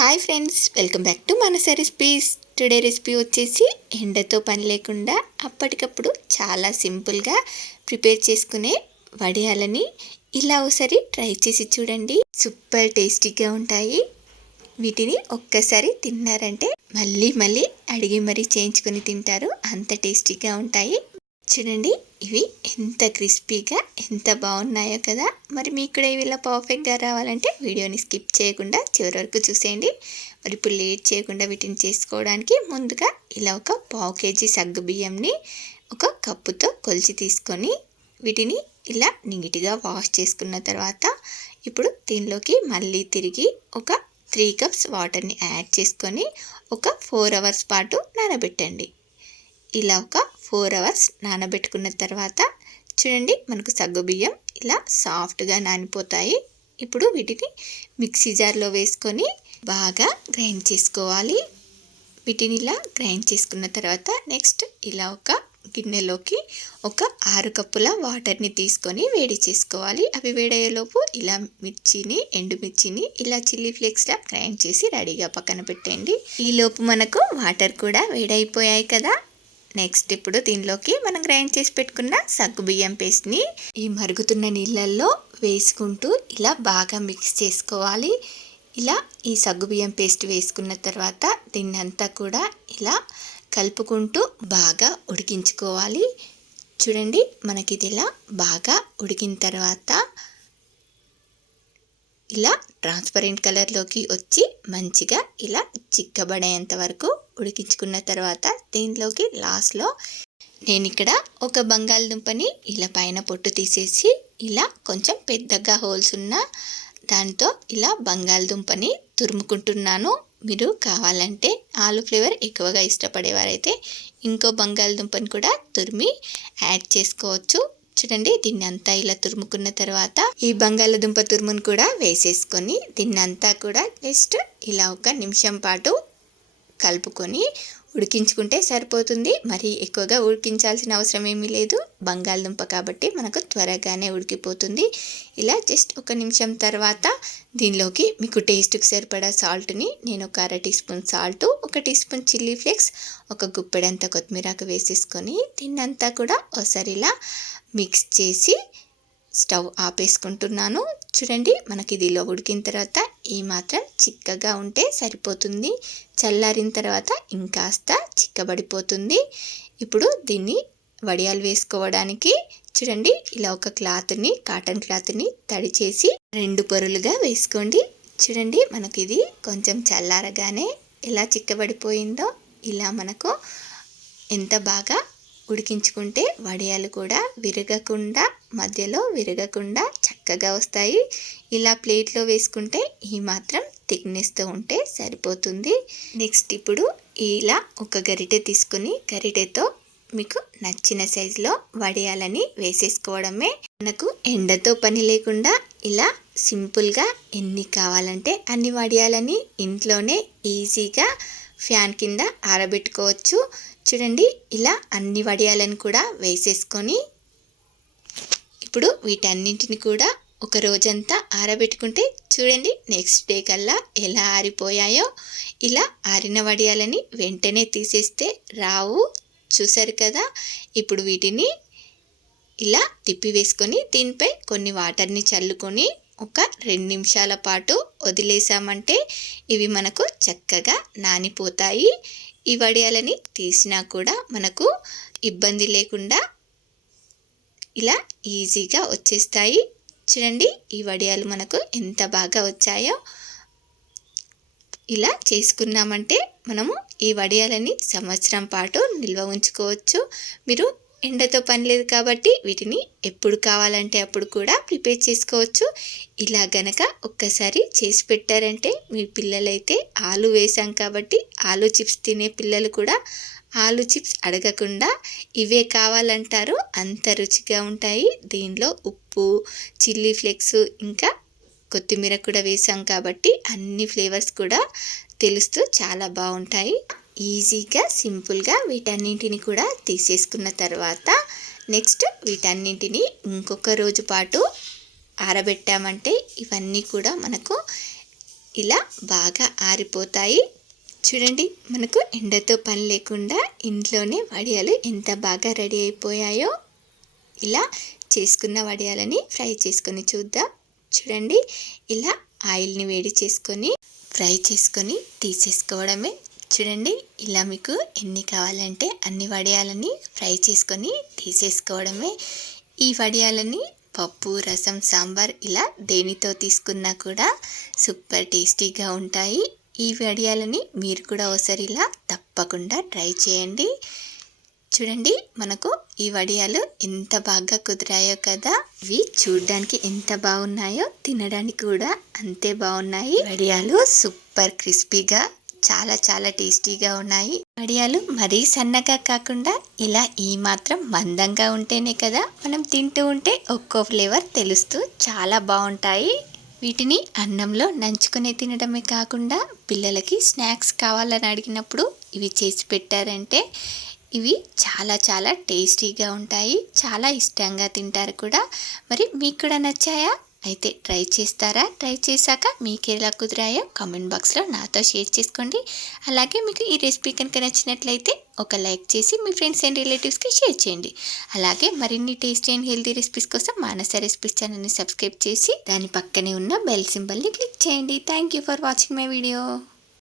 Hi friends, welcome back to Manasa recipes. Today recipe వచ్చేసి ఎండతో పని లేకుండా అప్పటికప్పుడు చాలా సింపుల్గా ప్రిపేర్ చేసుకునే వడియాలని ఇలా ఒకసారి ట్రై చేసి చూడండి. సూపర్ టేస్టీగా ఉంటాయి. వీటిని ఒక్కసారి తిన్నారంటే మళ్ళీ మళ్ళీ అడిగి మరీ చేయించుకొని తింటారు, అంత టేస్టీగా ఉంటాయి. చూడండి, ఇవి ఎంత క్రిస్పీగా ఎంత బాగున్నాయో కదా. మరి మీకు కూడా ఇవి ఇలా పర్ఫెక్ట్గా రావాలంటే వీడియోని స్కిప్ చేయకుండా చివరి వరకు చూసేయండి. మరి ఇప్పుడు లేట్ చేయకుండా వీటిని చేసుకోవడానికి ముందుగా ఇలా ఒక పావు కేజీ సగ్గు బియ్యంని ఒక కప్పుతో కొలిచి తీసుకొని వీటిని ఇలా నీట్గా వాష్ చేసుకున్న తర్వాత ఇప్పుడు దీనిలోకి మళ్ళీ తిరిగి ఒక 3 కప్స్ వాటర్ని యాడ్ చేసుకొని ఒక 4 అవర్స్ పాటు నానబెట్టండి. ఇలా ఒక 4 అవర్స్ నానబెట్టుకున్న తర్వాత చూడండి, మనకు సగ్గుబియ్యం ఇలా సాఫ్ట్గా నానిపోతాయి. ఇప్పుడు వీటిని మిక్సీ జార్లో వేసుకొని బాగా గ్రైండ్ చేసుకోవాలి. వీటిని ఇలా గ్రైండ్ చేసుకున్న తర్వాత నెక్స్ట్ ఇలా ఒక గిన్నెలోకి ఒక 6 కప్పుల వాటర్ని తీసుకొని వేడి చేసుకోవాలి. అవి వేడయ్యేలోపు ఇలా ఎండుమిర్చిని ఇలా చిల్లీ ఫ్లేక్స్లా గ్రైండ్ చేసి రెడీగా పక్కన పెట్టండి. ఈలోపు మనకు వాటర్ కూడా వేడైపోయాయి కదా. నెక్స్ట్ ఇప్పుడు దీనిలోకి మనం గ్రైండ్ చేసి పెట్టుకున్న సగ్గుబియ్యం పేస్ట్ని ఈ మరుగుతున్న నీళ్ళల్లో వేసుకుంటూ ఇలా బాగా మిక్స్ చేసుకోవాలి. ఇలా ఈ సగ్గుబియ్యం పేస్ట్ వేసుకున్న తర్వాత దీన్నంతా కూడా ఇలా కలుపుకుంటూ బాగా ఉడికించుకోవాలి. చూడండి, మనకి ఇది ఇలా బాగా ఉడికిన తర్వాత ఇలా ట్రాన్స్పరెంట్ కలర్లోకి వచ్చి మంచిగా ఇలా చిక్కబడేంత వరకు ఉడికించుకున్న తర్వాత దీనిలోకి లాస్ట్లో నేను ఇక్కడ ఒక బంగాళదుంపని ఇలా పైన పొట్టు తీసేసి ఇలా కొంచెం పెద్దగా హోల్స్ ఉన్న దాంతో ఇలా బంగాళదుంపని తురుముకుంటున్నాను. మీరు కావాలంటే ఆలు ఫ్లేవర్ ఎక్కువగా ఇష్టపడేవారైతే ఇంకో బంగాళదుంపని కూడా తురిమి యాడ్ చేసుకోవచ్చు. చూడండి, దీన్ని అంతా ఇలా తురుముకున్న తర్వాత ఈ బంగాళదుంప తురుమును కూడా వేసేసుకొని దీన్నంతా కూడా జస్ట్ ఇలా 1 నిమిషం పాటు కలుపుకొని ఉడికించుకుంటే సరిపోతుంది. మరి ఎక్కువగా ఉడికించాల్సిన అవసరం ఏమీ లేదు, బంగాళదుంప కాబట్టి మనకు త్వరగానే ఉడికిపోతుంది. ఇలా జస్ట్ 1 నిమిషం తర్వాత దీనిలోకి మీకు టేస్ట్కి సరిపడా సాల్ట్ని నేను ఒక 1/2 teaspoon salt, 1 teaspoon chilli flakes, ఒక గుప్పెడంతా కొత్తిమీరాకు వేసేసుకొని దీన్నంతా కూడా ఒకసారి ఇలా మిక్స్ చేసి స్టవ్ ఆపేసుకుంటున్నాను. చూడండి, మనకి ఇదిలో ఉడికిన తర్వాత ఈ మాత్రం చిక్కగా ఉంటే సరిపోతుంది. చల్లారిన తర్వాత ఇంకాస్త చిక్కబడిపోతుంది. ఇప్పుడు దీన్ని వడియాలు వేసుకోవడానికి చూడండి, ఇలా ఒక కాటన్ క్లాత్ని తడి చేసి 2 పొరలుగా వేసుకోండి. చూడండి, మనకి ఇది కొంచెం చల్లారగానే ఎలా చిక్కబడిపోయిందో ఇలా మనకు ఎంత బాగా ఉడికించుకుంటే వడియాలు కూడా మధ్యలో విరగకుండా చక్కగా వస్తాయి. ఇలా ప్లేట్లో వేసుకుంటే ఈ మాత్రం థిక్నెస్తో ఉంటే సరిపోతుంది. నెక్స్ట్ ఇప్పుడు ఇలా ఒక గరిటె తీసుకుని గరిటెతో మీకు నచ్చిన సైజులో వడియాలని వేసేసుకోవడమే. మనకు ఎండతో పని లేకుండా ఇలా సింపుల్గా ఎన్ని కావాలంటే అన్ని వడియాలని ఇంట్లోనే ఈజీగా ఫ్యాన్ కింద ఆరబెట్టుకోవచ్చు. చూడండి, ఇలా అన్ని వడియాలను కూడా వేసేసుకొని ఇప్పుడు వీటన్నింటిని కూడా ఒక రోజంతా ఆరబెట్టుకుంటే చూడండి నెక్స్ట్ డే కల్లా ఎలా ఆరిపోయాయో. ఇలా ఆరిన వడియాలని వెంటనే తీసేస్తే రావు, చూసారు కదా. ఇప్పుడు వీటిని ఇలా తిప్పి వేసుకొని దీనిపై కొన్ని వాటర్ని చల్లుకొని ఒక 2 నిమిషాల పాటు వదిలేసామంటే ఇవి మనకు చక్కగా నానిపోతాయి. ఈ వడియాలని తీసినా కూడా మనకు ఇబ్బంది లేకుండా ఇలా ఈజీగా వచ్చేస్తాయి. చూడండి, ఈ వడియాలు మనకు ఎంత బాగా వచ్చాయో. ఇలా చేసుకున్నామంటే మనము ఈ వడియాలని సంవత్సరం పాటు నిల్వ ఉంచుకోవచ్చు. మీరు ఎండతో పని లేదు కాబట్టి వీటిని ఎప్పుడు కావాలంటే అప్పుడు కూడా ప్రిపేర్ చేసుకోవచ్చు. ఇలా గనక ఒక్కసారి చేసి పెట్టారంటే మీ పిల్లలైతే ఆలు వేసాం కాబట్టి ఆలు చిప్స్ తినే పిల్లలు కూడా ఆలు చిప్స్ అడగకుండా ఇవే కావాలంటారు, అంత రుచిగా ఉంటాయి. దీనిలో ఉప్పు, చిల్లీ ఫ్లేక్స్ ఇంకా కొత్తిమీర కూడా వేసాం కాబట్టి అన్ని ఫ్లేవర్స్ కూడా తెలుస్తూ చాలా బాగుంటాయి. ఈజీగా సింపుల్గా వీటన్నింటిని కూడా తీసేసుకున్న తర్వాత నెక్స్ట్ వీటన్నింటిని ఇంకొక రోజు పాటు ఆరబెట్టామంటే ఇవన్నీ కూడా మనకు ఇలా బాగా ఆరిపోతాయి. చూడండి, మనకు ఎండతో పని లేకుండా ఇంట్లోనే వడియాలు ఎంత బాగా రెడీ అయిపోయాయో. ఇలా చేసుకున్న వడియాలని ఫ్రై చేసుకొని చూద్దాం. చూడండి, ఇలా ఆయిల్ని వేడి చేసుకొని ఫ్రై చేసుకొని తీసేసుకోవడమే. చూడండి, ఇలా మీకు ఎన్ని కావాలంటే అన్ని వడియాలని ఫ్రై చేసుకొని తీసేసుకోవడమే. ఈ వడియాలని పప్పు, రసం, సాంబార్ ఇలా దేనితో తీసుకున్నా కూడా సూపర్ టేస్టీగా ఉంటాయి. ఈ వడియాలని మీరు కూడా ఒకసారి ఇలా తప్పకుండా ట్రై చేయండి. చూడండి, మనకు ఈ వడియాలు ఎంత బాగా కుదిరాయో కదా. ఇవి చూడడానికి ఎంత బాగున్నాయో తినడానికి కూడా అంతే బాగున్నాయి. వడియాలు సూపర్ క్రిస్పీగా చాలా చాలా టేస్టీగా ఉన్నాయి. వడియాలు మరీ సన్నగా కాకుండా ఇలా ఈ మాత్రం మందంగా ఉంటేనే కదా మనం తింటూ ఉంటే ఒక్కో ఫ్లేవర్ తెలుస్తూ చాలా బాగుంటాయి. వీటిని అన్నంలో నంచుకొని తినడమే కాకుండా పిల్లలకి స్నాక్స్ కావాలని అడిగినప్పుడు ఇవి చేసి పెట్టారంటే ఇవి చాలా చాలా టేస్టీగా ఉంటాయి. చాలా ఇష్టంగా తింటారు కూడా. మరి మీకు కూడా నచ్చాయా? అయితే ట్రై చేస్తారా? ట్రై చేశాక మీకు ఎలా కుదిరాయో కామెంట్ బాక్స్లో నాతో షేర్ చేసుకోండి. అలాగే మీకు ఈ రెసిపీ కనుక నచ్చినట్లయితే ఒక లైక్ చేసి మీ ఫ్రెండ్స్ అండ్ రిలేటివ్స్కి షేర్ చేయండి. అలాగే మరిన్ని టేస్టీ అండ్ హెల్తీ రెసిపీస్ కోసం మానస రెసిపీస్ ఛానల్ని సబ్స్క్రైబ్ చేసి దాని పక్కనే ఉన్న బెల్ సింబల్ని క్లిక్ చేయండి. Thank you for watching my video.